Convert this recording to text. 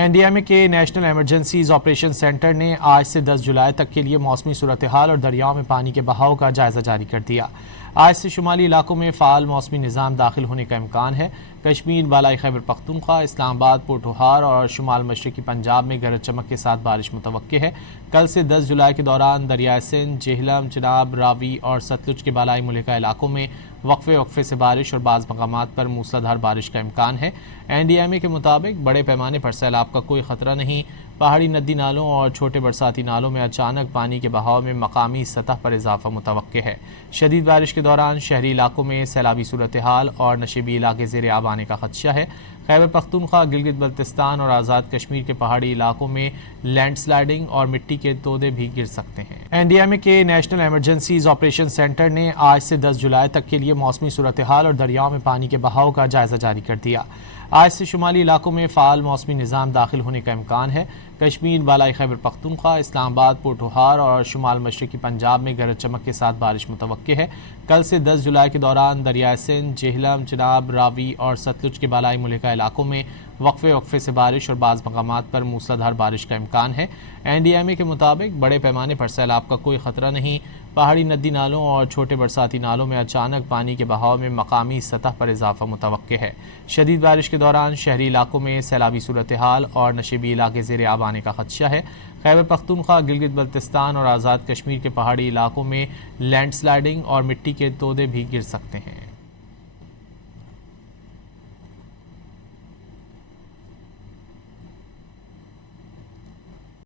NDMA کے national emergencies operation centre نے آج سے 10 جولائی تک کے لیے موسمی صورتحال اور دریاؤں میں پانی کے بہاؤ کا جائزہ جاری کر دیا۔ آج سے شمالی علاقوں میں فعال موسمی نظام داخل ہونے کا امکان ہے۔ کشمیر، بالائی خیبر پختونخوا، اسلام آباد، پوٹھوہار اور شمال مشرقی پنجاب میں گرج چمک کے ساتھ بارش متوقع ہے۔ کل سے 10 جولائی کے دوران دریائے سندھ، جہلم، چناب، راوی اور ستلج کے بالائی ملحقہ علاقوں میں وقفے وقفے سے بارش اور بعض مقامات پر موسلادھار بارش کا امکان ہے۔ NDMA کے مطابق بڑے پیمانے پر سیلاب کا کوئی خطرہ نہیں۔ پہاڑی ندی نالوں اور چھوٹے برساتی نالوں میں اچانک پانی کے بہاؤ میں مقامی سطح پر اضافہ متوقع ہے۔ شدید بارش کے دوران شہری علاقوں میں سیلابی صورتحال اور نشیبی علاقے زیر آب آنے کا خدشہ ہے۔ خیبر پختونخوا، گلگت بلتستان اور آزاد کشمیر کے پہاڑی علاقوں میں لینڈ سلائیڈنگ اور مٹی کے تودے بھی گر سکتے ہیں۔ NDMA کے نیشنل ایمرجنسیز آپریشن سینٹر نے آج سے 10 جولائی تک کے لیے موسمی صورتحال اور دریاؤں میں پانی کے بہاؤ کا جائزہ جاری کر دیا۔ آج سے شمالی علاقوں میں فعال موسمی نظام داخل ہونے کا امکان ہے۔ کشمیر، بالائی خیبر پختونخوا، اسلام آباد، پوٹھوہار اور شمال مشرقی پنجاب میں گرج چمک کے ساتھ بارش متوقع ہے۔ کل سے 10 جولائی کے دوران دریائے سندھ، جہلم، چناب، راوی اور ستلج کے بالائی ملحقہ علاقوں میں وقفے وقفے سے بارش اور بعض مقامات پر موسلادھار بارش کا امکان ہے۔ NDMA کے مطابق بڑے پیمانے پر سیلاب کا کوئی خطرہ نہیں۔ پہاڑی ندی نالوں اور چھوٹے برساتی نالوں میں اچانک پانی کے بہاؤ میں مقامی سطح پر اضافہ متوقع ہے۔ شدید بارش کے دوران شہری علاقوں میں سیلابی صورتحال اور نشیبی علاقے زیر آب آنے کا خدشہ ہے۔ خیبر پختونخوا، گلگت بلتستان اور آزاد کشمیر کے پہاڑی علاقوں میں لینڈ سلائیڈنگ اور مٹی کے تودے بھی گر سکتے ہیں۔